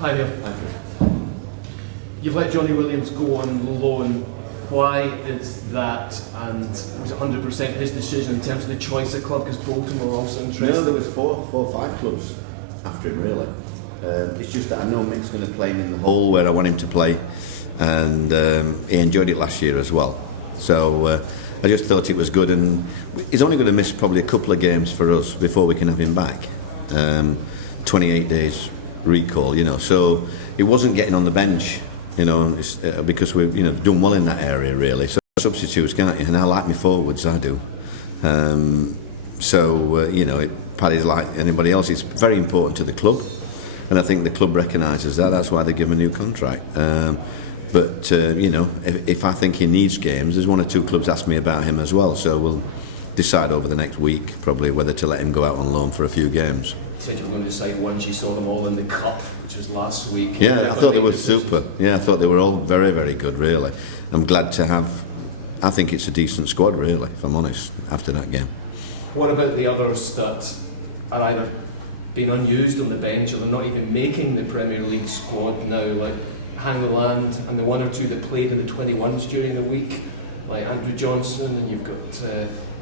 Hi there. You've let Johnny Williams go on loan. Why is that? And was it 100% his decision in terms of the choice of club? Because Bolton were also interested. No, there was four or five clubs after him really. It's just that I know Mick's going to play him in the hole where I want him to play, and he enjoyed it last year as well. So I just thought it was good, and he's only going to miss probably a couple of games for us before we can have him back. 28 days recall, so he wasn't getting on the bench, because we've done well in that area really. So substitutes, can't you? And I like my forwards, I do. Paddy's like anybody else. It's very important to the club, and I think the club recognises that. That's why they give him a new contract. If I think he needs games, there's one or two clubs asked me about him as well. So we'll decide over the next week probably whether to let him go out on loan for a few games. You said you were going to decide once you saw them all in the Cup, which was last week. Yeah, I thought they were super. Yeah, I thought they were all very, very good, really. I'm glad to have... I think it's a decent squad, really, if I'm honest, after that game. What about the others that are either being unused on the bench or they're not even making the Premier League squad now, like Hangland and the one or two that played in the 21s during the week, like Andrew Johnson, and you've got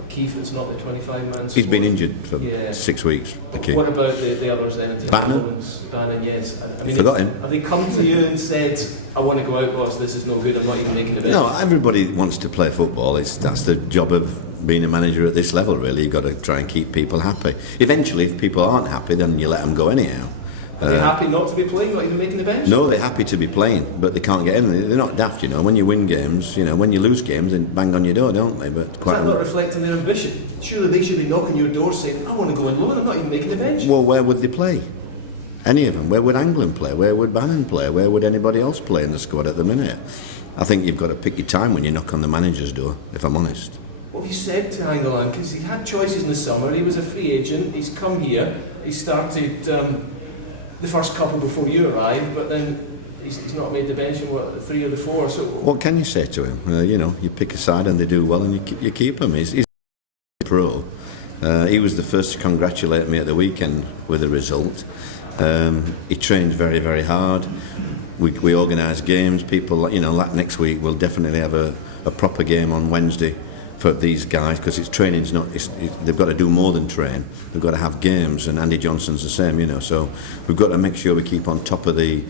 Keith that's not the 25-man squad. He's been injured for 6 weeks. Okay. What about the others then? Bannon, yes. I mean, forgot him. Have they come to you and said, I want to go out, boss, this is no good, I'm not even making a bench? No, everybody wants to play football. That's the job of being a manager at this level, really. You've got to try and keep people happy. Eventually, if people aren't happy, then you let them go anyhow. Are they happy not to be playing, not even making the bench? No, they're happy to be playing, but they can't get in. They're not daft, When you win games, when you lose games, they bang on your door, don't they? But Is that not reflecting their ambition? Surely they should be knocking your door saying, I want to go on loan, I'm not even making the bench. Well, where would they play? Any of them. Where would Angland play? Where would Bannon play? Where would anybody else play in the squad at the minute? I think you've got to pick your time when you knock on the manager's door, if I'm honest. What have you said to Angland? Because he had choices in the summer, he was a free agent, he's come here, he started... the first couple before you arrived, but then he's not made the bench in 3 of the 4. So what can you say to him? You pick a side and they do well, and you keep him. He's a pro. He was the first to congratulate me at the weekend with the result. He trains very, very hard. We organise games. People, like next week, we'll definitely have a proper game on Wednesday for these guys, because training's not. They've got to do more than train. They've got to have games, and Andy Johnson's the same, So we've got to make sure we keep on top of the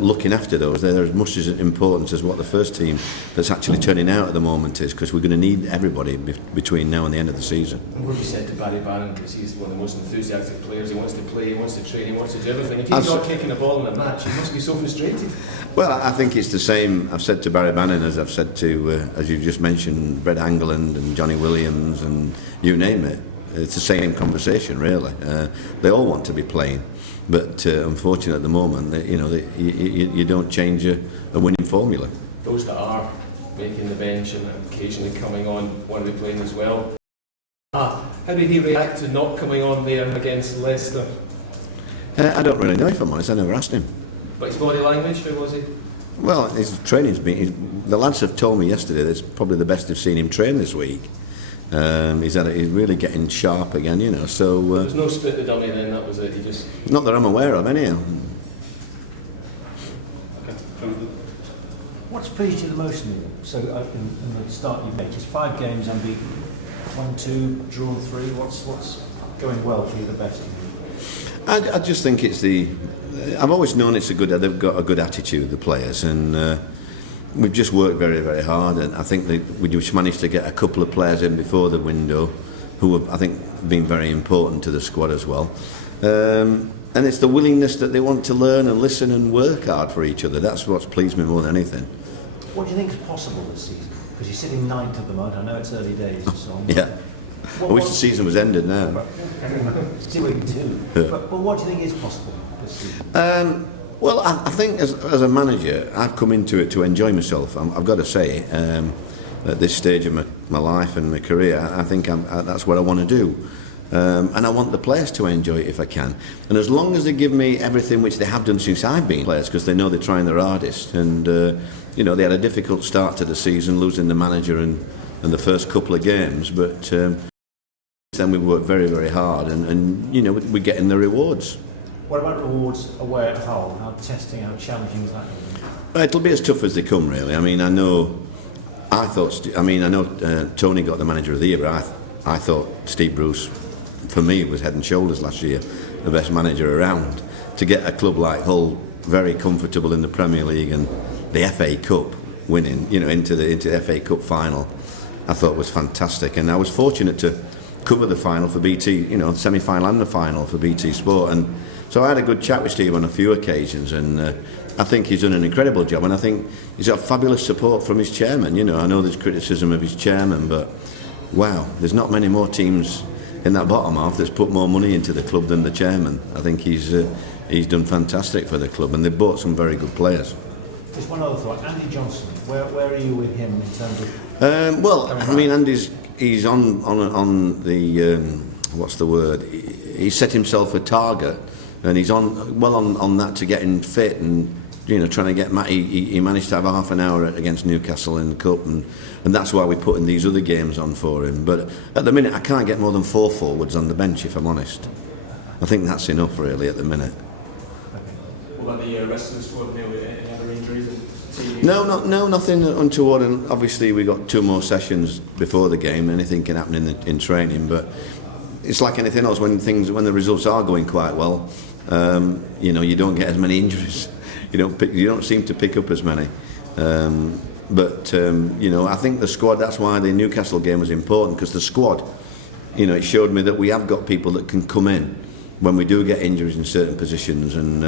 looking after those. They're as much as important as what the first team that's actually turning out at the moment is, because we're going to need everybody between now and the end of the season. And what have you said to Barry Bannon? Because he's one of the most enthusiastic players. He wants to play, he wants to train, he wants to do everything. If he's not kicking a ball in a match, he must be so frustrated. Well, I think it's the same I've said to Barry Bannon as I've said to, as you just mentioned, Brett Angland and Johnny Williams and you name it. It's the same conversation, really. They all want to be playing, but unfortunately at the moment, you don't change a winning formula. Those that are making the bench and occasionally coming on want to be playing as well. How did he react to not coming on there against Leicester? I don't really know, if I'm honest. I never asked him. But his body language, how was he? Well, his training's been... The lads have told me yesterday that's probably the best they've seen him train this week. He's really getting sharp again, so... There was no split the dummy then, that was it? He just... Not that I'm aware of, anyhow. Okay. What's pleased you the most in the start you've made? It's 5 games unbeaten, 1-2, drawn 3. What's going well for you the best? I just think it's I've always known they've got a good attitude, the players, and we've just worked very, very hard, and I think we just managed to get a couple of players in before the window who have, I think, been very important to the squad as well. And it's the willingness that they want to learn and listen and work hard for each other. That's what's pleased me more than anything. What do you think is possible this season? Because you're sitting 9th at the moment. I know it's early days and so on. Yeah. I wish the season was ended now. See what you can do. Yeah. But what do you think is possible this season? Well, I think as a manager, I've come into it to enjoy myself. I've got to say, at this stage of my life and my career, I think that's what I want to do. And I want the players to enjoy it if I can. And as long as they give me everything, which they have done since I've been players, because they know they're trying their hardest. And, they had a difficult start to the season, losing the manager and the first couple of games. But then we worked very, very hard, and we're getting the rewards. What about rewards away at Hull? How testing, how challenging is that going to be? It'll be as tough as they come, really. I mean, I know Tony got the manager of the year, but I thought Steve Bruce, for me, was head and shoulders last year, the best manager around. To get a club like Hull very comfortable in the Premier League and the FA Cup winning, into the FA Cup final, I thought was fantastic. And I was fortunate to cover the final for BT, semi-final and the final for BT Sport. And so I had a good chat with Steve on a few occasions, and I think he's done an incredible job. And I think he's got fabulous support from his chairman. I know there's criticism of his chairman, but wow, there's not many more teams in that bottom half that's put more money into the club than the chairman. I think he's done fantastic for the club, and they've bought some very good players. Just one other thought, Andy Johnson. Where are you with him in terms of? He's on the what's the word? He set himself a target, and he's on that to getting fit and trying to get. He managed to have half an hour against Newcastle in the cup, and that's why we're putting these other games on for him. But at the minute, I can't get more than 4 forwards on the bench, if I'm honest. I think that's enough, really, at the minute. What about the rest of the squad? Any other injuries? No, nothing untoward. And obviously, we got 2 more sessions before the game. Anything can happen in training, but it's like anything else. When the results are going quite well, you don't get as many injuries. You don't seem to pick up as many. I think the squad. That's why the Newcastle game was important, because the squad, it showed me that we have got people that can come in when we do get injuries in certain positions, and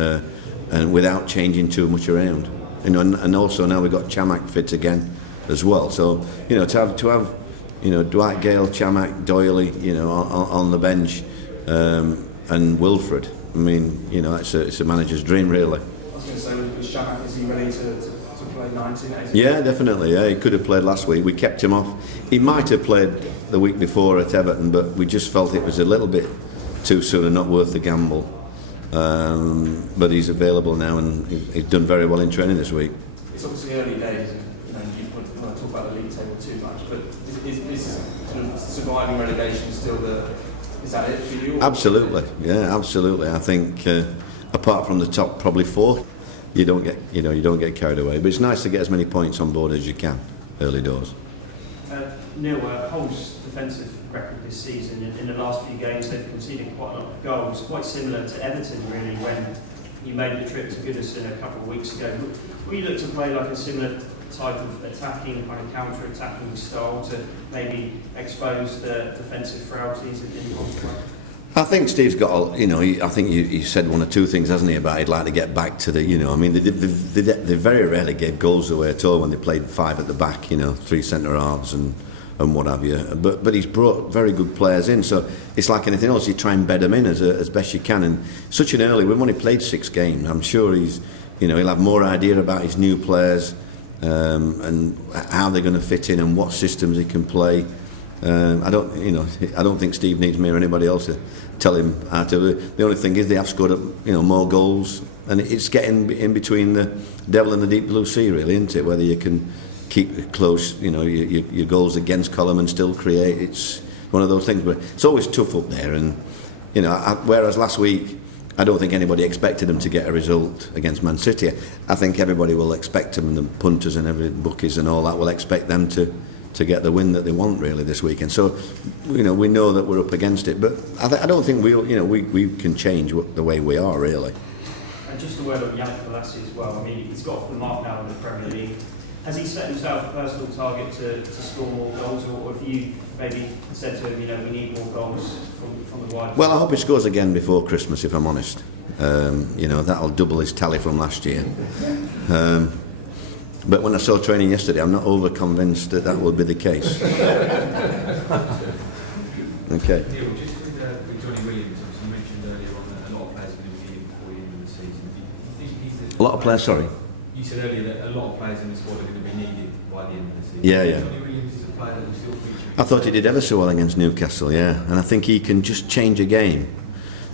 without changing too much around. And also now we've got Chamak fit again as well. So to have Dwight Gale, Chamak, Doyley, on the bench, and Wilfred. I mean, it's a manager's dream, really. I was going to say, with Chamak, is he ready to play 19? Yeah, definitely. Yeah, he could have played last week. We kept him off. He might have played the week before at Everton, but we just felt it was a little bit too soon and not worth the gamble. But he's available now, and he's done very well in training this week. It's obviously early days, you don't want to talk about the league table too much, but is sort of surviving relegation still is that it for you? Absolutely, yeah, absolutely. I think apart from the top probably 4, you don't get carried away. But it's nice to get as many points on board as you can early doors. Neil, Hull's defensive record this season, in the last few games they've conceded quite a lot of goals, quite similar to Everton really when you made the trip to Goodison a couple of weeks ago. Will you look to play like a similar type of attacking, kind of counter-attacking style to maybe expose the defensive frailties in Hull's play? I think Steve's got, I think he said 1 or 2 things, hasn't he, about he'd like to get back to the, they very rarely gave goals away at all when they played 5 at the back, 3 centre halves and what have you. But he's brought very good players in, so it's like anything else. You try and bed them in as best you can. And such an early, we've only played 6 games. I'm sure he'll have more idea about his new players and how they're going to fit in and what systems he can play. I don't think Steve needs me or anybody else to tell him how to. The only thing is they have scored more goals, and it's getting in between the devil and the deep blue sea, really, isn't it? Whether you can keep it close, your goals against column and still create. It's one of those things, but it's always tough up there. And whereas last week I don't think anybody expected them to get a result against Man City. I think everybody will expect them, the punters and every bookies and all that will expect them to get the win that they want really this weekend. So we know that we're up against it, but I don't think we can change the way we are really. And just a word on Yannick Bolasie as well. I mean, he's got off the mark now in the Premier League. Has he set himself a personal target to score more goals, or have you maybe said to him, we need more goals from the wide? Well, I hope he scores again before Christmas, if I'm honest. That'll double his tally from last year. But when I saw training yesterday, I'm not over-convinced that will be the case. Okay. Neil, just with Johnny Williams, obviously you mentioned earlier on that a lot of players are going to be here before the end of the season. Do you think he's A lot of players, sorry. You said earlier that a lot of players in the squad are going to be needed by the end of the season. Yeah. Johnny Williams is a player that will still feature. I thought he did ever so well against Newcastle, yeah. And I think he can just change a game.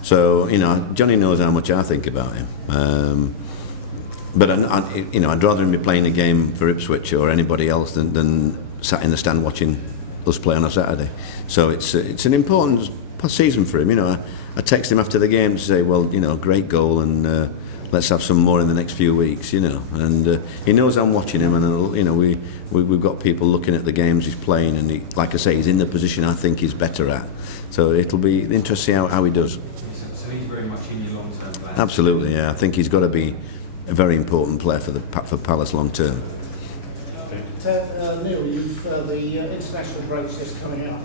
So, Johnny knows how much I think about him. But I'd rather him be playing a game for Ipswich or anybody else than sat in the stand watching us play on a Saturday. So it's an important season for him. I text him after the game to say, well, you know, great goal, and let's have some more in the next few weeks, you know. And he knows I'm watching him, and you know, we've got people looking at the games he's playing, and he, like I say, he's in the position I think he's better at. So it'll be interesting how he does. So he's very much in your long-term plan. Absolutely, yeah. I think he's got to be a very important player for Palace long term. Neil, you've the international break's just coming up.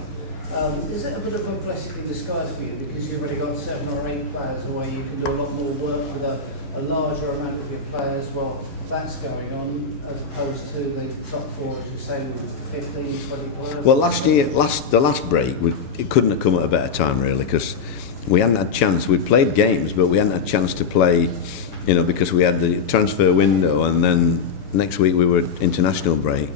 Is it a bit of a blessing in disguise for you because you've already got 7 or 8 players away? You can do a lot more work with a larger amount of your players while that's going on, as opposed to the top 4, as you say, with 15, 20 players. Well, the last break, it couldn't have come at a better time really, because we hadn't had chance. We'd played games, but we hadn't had chance to play, you know, because we had the transfer window, and then next week we were international break.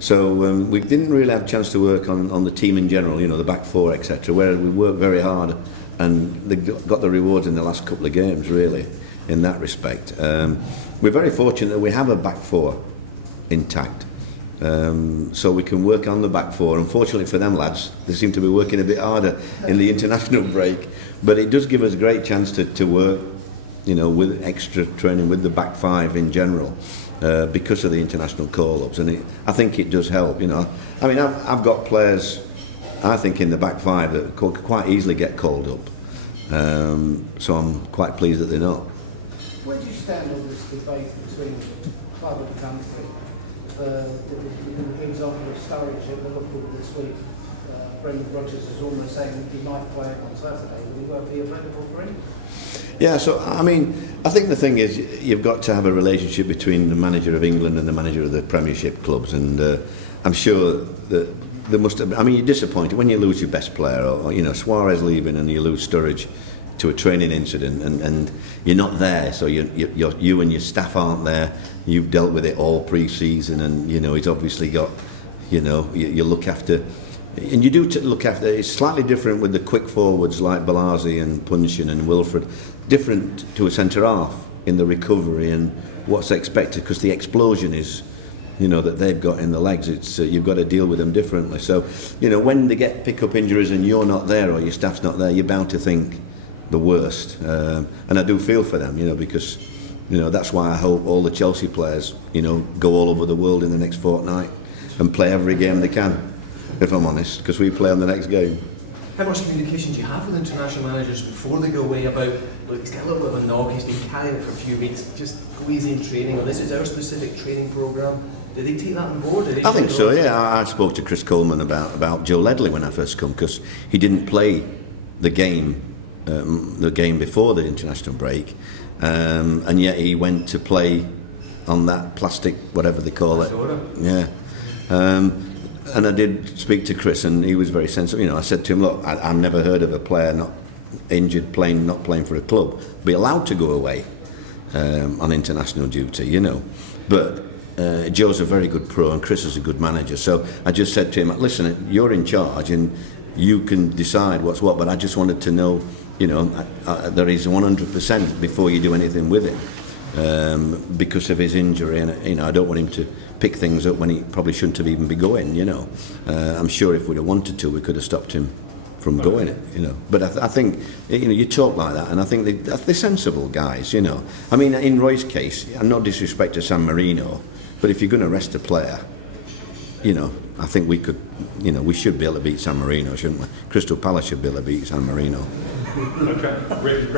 So we didn't really have a chance to work on the team in general, you know, the back 4, etc. Whereas we worked very hard, and they got the rewards in the last couple of games, really, in that respect. We're very fortunate that we have a back 4 intact, so we can work on the back 4. Unfortunately for them lads, they seem to be working a bit harder in the international break, but it does give us a great chance to work, you know, with extra training with the back 5 in general. Because of the international call-ups, and I think it does help, you know. I mean, I've got players, I think, in the back 5 that could quite easily get called up, so I'm quite pleased that they're not. Where do you stand on this debate between club and country? The example of Sturridge at Liverpool this week, Brendan Rodgers is almost saying that he might play on Saturday, but he won't be available for him. Yeah, so I mean, I think the thing is, you've got to have a relationship between the manager of England and the manager of the Premiership clubs, and I'm sure that there must have. I mean, you're disappointed when you lose your best player, or you know, Suarez leaving, and you lose Sturridge to a training incident, and you're not there. So you and your staff aren't there. You've dealt with it all pre-season, and you know, he's obviously got, you know, you look after. And you do look after. It's slightly different with the quick forwards like Balazi and Punchin and Wilfred. Different to a centre half in the recovery and what's expected, because the explosion is, you know, that they've got in the legs. It's you've got to deal with them differently. So, you know, when they pick up injuries and you're not there or your staff's not there, you're bound to think the worst. And I do feel for them, you know, because, you know, that's why I hope all the Chelsea players, you know, go all over the world in the next fortnight and play every game they can. If I'm honest, because we play on the next game. How much communication do you have with international managers before they go away about, look, he's got a little bit of a knock, he's been carrying it for a few weeks, just go easy in training, or this is our specific training programme? Did they take that on board? I think so, yeah. I spoke to Chris Coleman about Joe Ledley when I first come, because he didn't play the game before the international break, and yet he went to play on that plastic, whatever they call it. Yeah. And I did speak to Chris, and he was very sensible. You know, I said to him, look, I've never heard of a player not injured not playing for a club be allowed to go away on international duty, you know. But Joe's a very good pro and Chris is a good manager. So I just said to him, listen, you're in charge and you can decide what's what, but I just wanted to know, you know, there is 100% before you do anything with it, because of his injury, and you know, I don't want him to pick things up when he probably shouldn't have even been going, you know. I'm sure if we'd have wanted to, we could have stopped him from going, you know. But I think, you know, you talk like that, and I think they're sensible guys, you know. I mean, in Roy's case, and no disrespect to San Marino, but if you're going to rest a player, you know, I think we could, you know, we should be able to beat San Marino, shouldn't we? Crystal Palace should be able to beat San Marino. Okay, Rick,